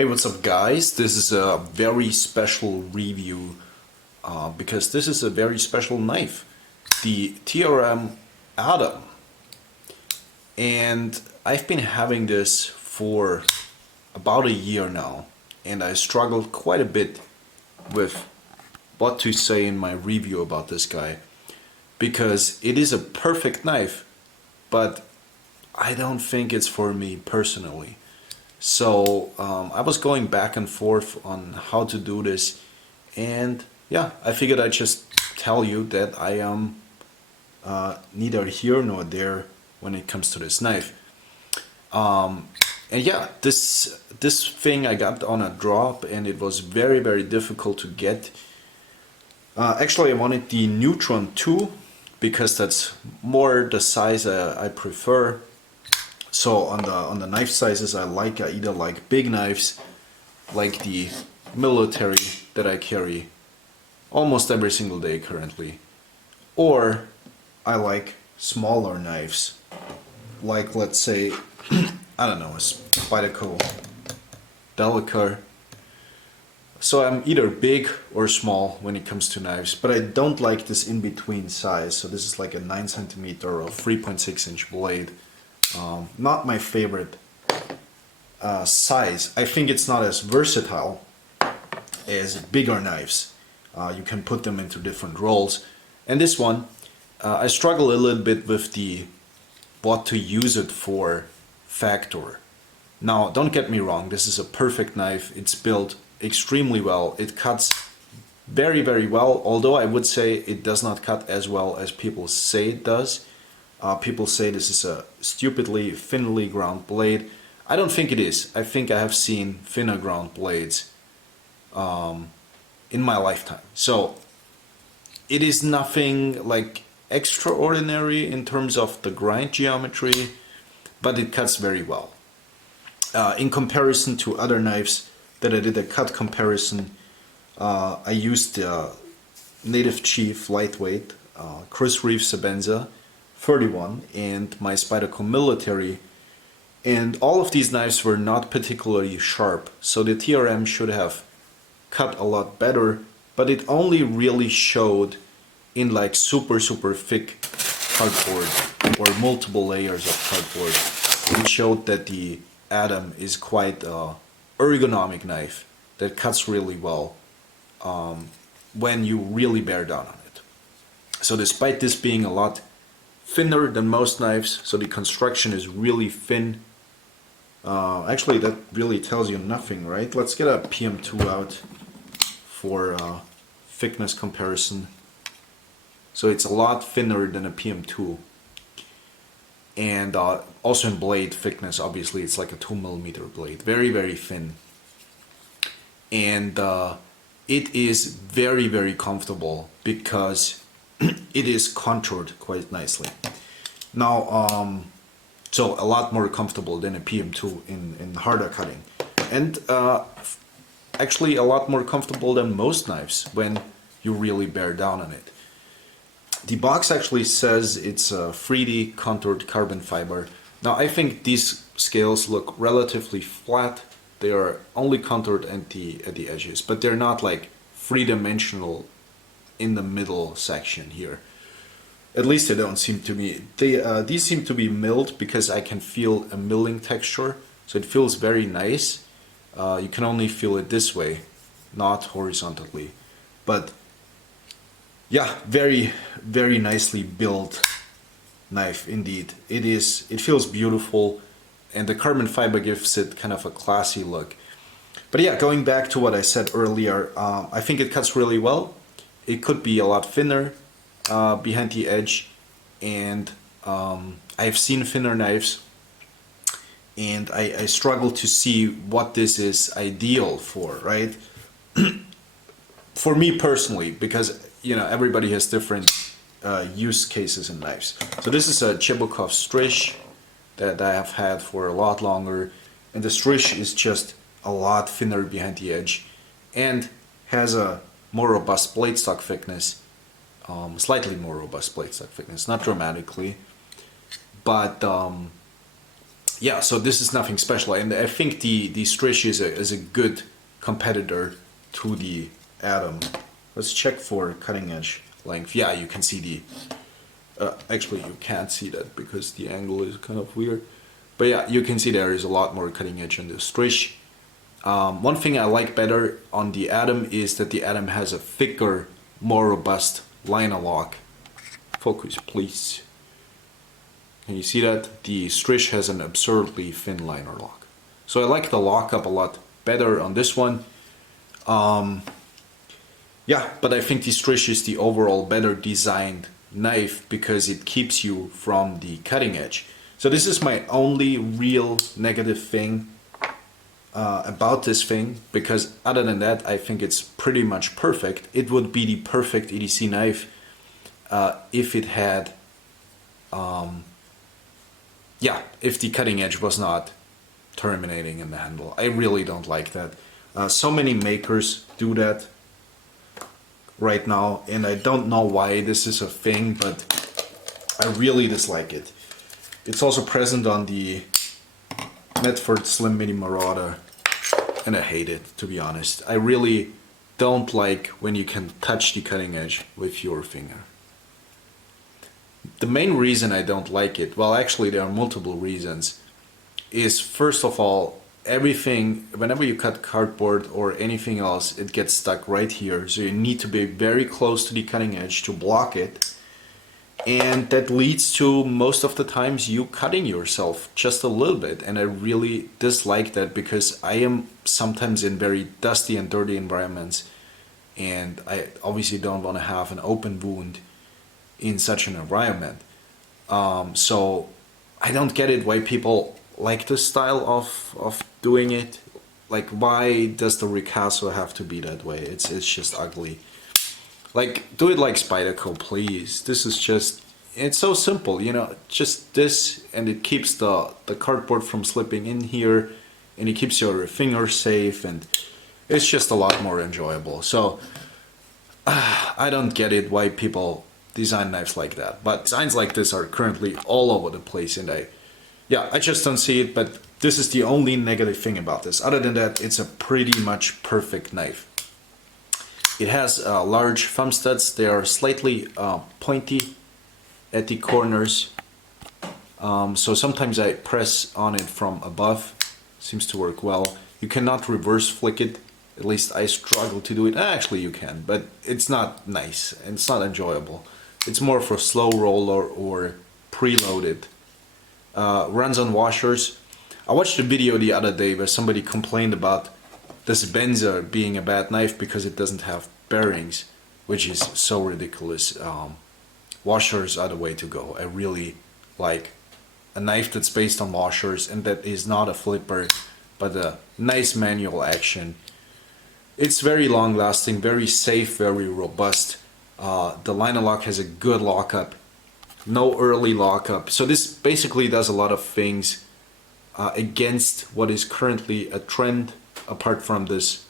Hey, what's up guys? This is a very special review because this is a very special knife, the Trm Atom. And I've been having this for about a year now, and I struggled quite a bit with what to say in my review about this guy, because it is a perfect knife, but I don't think it's for me personally. So I was going back and forth on how to do this, and yeah, I figured I'd just tell you that I am neither here nor there when it comes to this knife. And yeah, this thing I got on a drop, and it was very difficult to get. Actually, I wanted the Neutron 2 because that's more the size I prefer. So on the knife sizes I either like big knives, like the military that I carry almost every single day currently, or I like smaller knives, like let's say I don't know, a Spyderco Delica. So I'm either big or small when it comes to knives, but I don't like this in-between size. So this is like a 9 centimeter or 3.6 inch blade. Not my favorite size. I think it's not as versatile as bigger knives. You can put them into different roles. And this one, I struggle a little bit with the what to use it for factor. Now, don't get me wrong, this is a perfect knife. It's built extremely well. It cuts very well, although I would say it does not cut as well as people say it does. People say this is a stupidly thinly ground blade. I don't think it is. I think I have seen thinner ground blades in my lifetime. So it is nothing like extraordinary in terms of the grind geometry, but it cuts very well. In comparison to other knives that I did a cut comparison, I used the Native Chief lightweight Chris Reeve Sebenza 31 and my Spyderco military, and all of these knives were not particularly sharp, so the TRM should have cut a lot better, but it only really showed in like super thick cardboard or multiple layers of cardboard. It showed that the Atom is quite an ergonomic knife that cuts really well when you really bear down on it. So despite this being a lot thinner than most knives, so the construction is really thin. Actually, that really tells you nothing, right? Let's get a PM2 out for thickness comparison. So it's a lot thinner than a PM2, and also in blade thickness, obviously it's like a 2mm blade, very thin, and it is very comfortable because it is contoured quite nicely. Now, so a lot more comfortable than a PM2 in harder cutting, and actually a lot more comfortable than most knives when you really bear down on it. The box actually says it's a 3D contoured carbon fiber. Now I think these scales look relatively flat. They are only contoured at the edges, but they're not like three-dimensional in the middle section here. At least they don't seem to be. These seem to be milled because I can feel a milling texture, so it feels very nice. You can only feel it this way, not horizontally. But yeah, very nicely built knife indeed. It feels beautiful, and the carbon fiber gives it kind of a classy look. But yeah, going back to what I said earlier, I think it cuts really well. It could be a lot thinner behind the edge, and I've seen thinner knives, and I struggle to see what this is ideal for, right? For me personally, because you know everybody has different use cases in knives. So this is a Chebukov Strish that I have had for a lot longer, and the Strish is just a lot thinner behind the edge and has a more robust blade stock thickness, slightly more robust blade stock thickness, not dramatically, but yeah, so this is nothing special, and I think the Strish is a good competitor to the Atom. Let's check for cutting edge length. Yeah, you can see the. Actually, you can't see that because the angle is kind of weird. But yeah, you can see there is a lot more cutting edge on the Strish. One thing I like better on the Atom is that the Atom has a thicker, more robust liner lock. Focus, please. Can you see that? The Strish has an absurdly thin liner lock. So I like the lockup a lot better on this one. Yeah, but I think the Strish is the overall better designed knife because it keeps you from the cutting edge. So this is my only real negative thing about this thing, because other than that I think it's pretty much perfect. It would be the perfect EDC knife if it had yeah, if the cutting edge was not terminating in the handle. I really don't like that. So many makers do that right now, and I don't know why this is a thing, but I really dislike it. It's also present on the Medford Slim Mini Marauder, and I hate it, to be honest. I really don't like when you can touch the cutting edge with your finger. The main reason I don't like it, well, actually there are multiple reasons, is first of all, everything, whenever you cut cardboard or anything else, it gets stuck right here. So you need to be very close to the cutting edge to block it. And that leads to most of the times you cutting yourself just a little bit. And I really dislike that because I am sometimes in very dusty and dirty environments. And I obviously don't want to have an open wound in such an environment. So I don't get it why people like this style of doing it. Like, why does the ricasso have to be that way? It's just ugly. Like, do it like Spyderco, please. This is just, it's so simple, you know, just this, and it keeps the cardboard from slipping in here, and it keeps your fingers safe, and it's just a lot more enjoyable. So I don't get it why people design knives like that. But designs like this are currently all over the place, and I just don't see it. But this is the only negative thing about this. Other than that, it's a pretty much perfect knife. It has large thumb studs. They are slightly pointy at the corners. So sometimes I press on it from above. Seems to work well. You cannot reverse flick it. At least I struggle to do it. Actually, you can, but it's not nice and it's not enjoyable. It's more for slow roller or preloaded. Runs on washers. I watched a video the other day where somebody complained about this Benzer being a bad knife because it doesn't have bearings, which is so ridiculous. Washers are the way to go. I really like a knife that's based on washers and that is not a flipper, but a nice manual action. It's very long lasting, very safe, very robust. The liner lock has a good lockup, no early lockup. So this basically does a lot of things against what is currently a trend, apart from this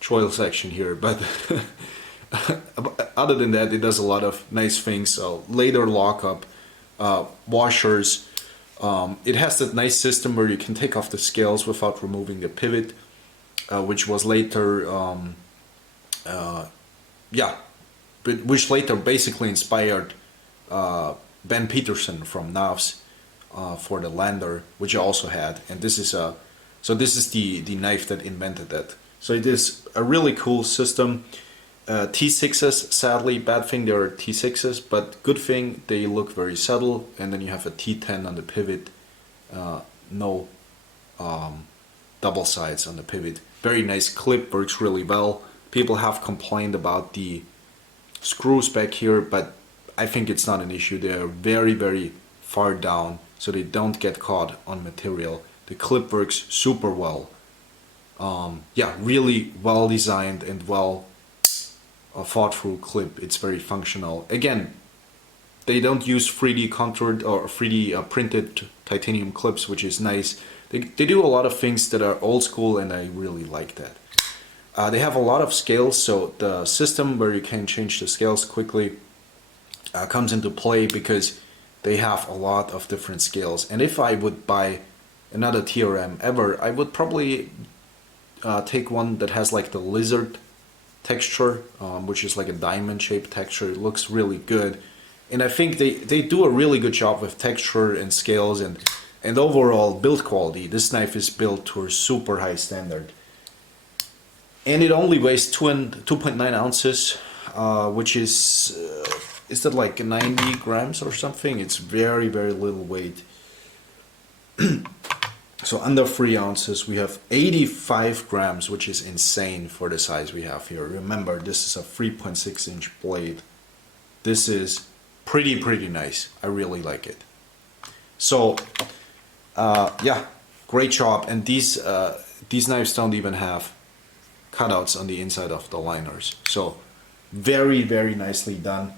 choil section here. But other than that, it does a lot of nice things. So later lockup, washers. It has that nice system where you can take off the scales without removing the pivot, which was later, which later basically inspired Ben Peterson from Navs for the Lander, which I also had. And this is the knife that invented that. So it is a really cool system. T6s, sadly, bad thing they are T6s, but good thing they look very subtle. And then you have a T10 on the pivot, no double sides on the pivot. Very nice clip, works really well. People have complained about the screws back here, but I think it's not an issue. They are very, very far down, so they don't get caught on material. The clip works super well. Really well designed and well thought through clip. It's very functional. Again, they don't use 3D contoured or 3D printed titanium clips, which is nice. They do a lot of things that are old school, and I really like that. They have a lot of scales, so the system where you can change the scales quickly comes into play because They have a lot of different scales, and if I would buy another TRM ever, I would probably take one that has like the lizard texture, which is like a diamond shaped texture. It looks really good, and I think they do a really good job with texture and scales and overall build quality. This knife is built to a super high standard, and it only weighs 2.9 ounces, which is that like 90 grams or something? It's very, very little weight. So under 3 ounces, we have 85 grams, which is insane for the size we have here. Remember, this is a 3.6 inch blade. This is pretty nice. I really like it. So, yeah, great job. And these knives don't even have cutouts on the inside of the liners. So, very, very nicely done.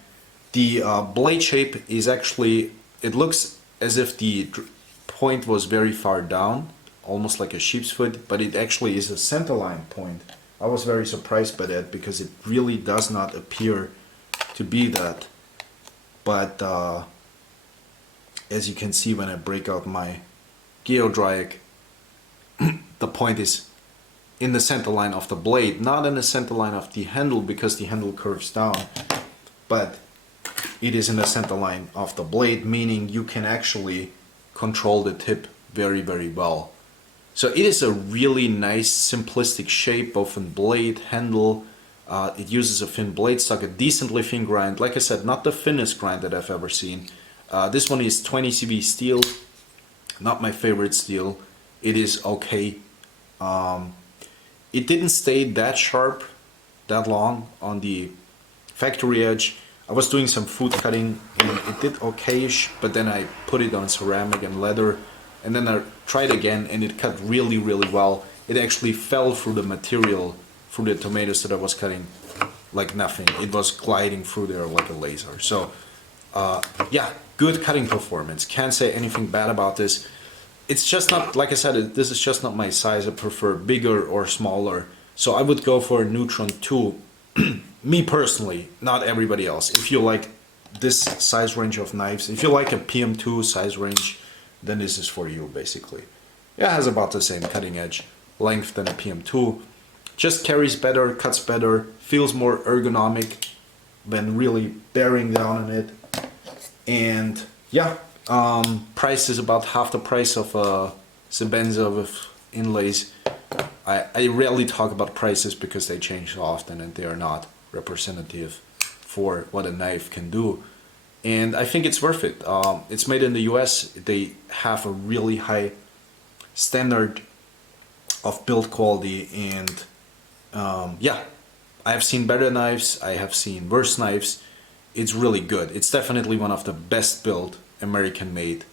The blade shape is actually, it looks as if the point was very far down, almost like a sheep's foot, but it actually is a centerline point. I was very surprised by that because it really does not appear to be that. But as you can see when I break out my geodriac, the point is in the center line of the blade, not in the center line of the handle because the handle curves down, but it is in the center line of the blade, meaning you can actually control the tip very, very well. So it is a really nice simplistic shape, both in blade, handle. It uses a thin blade stock, a decently thin grind. Like I said, not the thinnest grind that I've ever seen. This one is 20 CV steel, not my favorite steel. It is okay. It didn't stay that sharp that long on the factory edge. I was doing some food cutting and it did okayish, but then I put it on ceramic and leather, and then I tried again and it cut really, really well. It actually fell through the material, through the tomatoes that I was cutting like nothing. It was gliding through there like a laser. So yeah, good cutting performance. Can't say anything bad about this. It's just not, like I said, this is just not my size. I prefer bigger or smaller. So I would go for a Neutron 2. Me personally, not everybody else. If you like this size range of knives, if you like a PM2 size range, then this is for you basically. It has about the same cutting edge length than a PM2. Just carries better, cuts better, feels more ergonomic when really bearing down on it. And yeah, price is about half the price of a Sebenza with inlays. I rarely talk about prices because they change so often and they are not representative for what a knife can do. And I think it's worth it. It's made in the US. They have a really high standard of build quality, and yeah, I have seen better knives, I have seen worse knives. It's really good. It's definitely one of the best built American made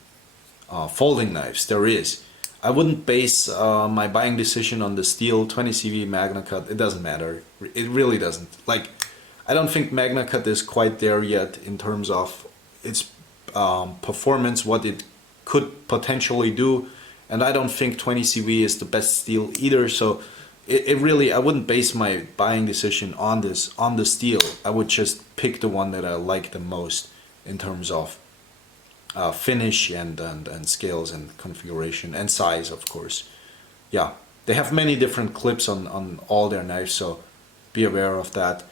folding knives there is. I wouldn't base my buying decision on the steel 20 CV Magna Cut. It doesn't matter. It really doesn't. Like, I don't think Magna Cut is quite there yet in terms of its performance, what it could potentially do, and I don't think 20 CV is the best steel either. So it really, I wouldn't base my buying decision on the steel. I would just pick the one that I like the most in terms of finish and scales and configuration and size, of course. Yeah, they have many different clips on all their knives, so be aware of that.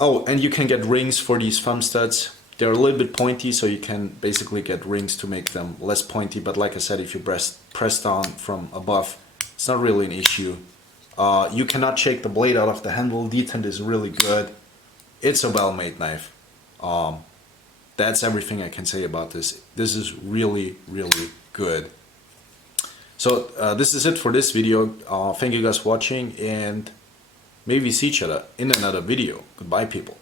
Oh, and you can get rings for these thumb studs. They're a little bit pointy, so you can basically get rings to make them less pointy, but like I said, if you press down from above, it's not really an issue. You cannot shake the blade out of the handle. Detent is really good. It's a well-made knife. That's everything I can say about this. This is really, really good. So this is it for this video. Thank you guys for watching, and maybe see each other in another video. Goodbye, people.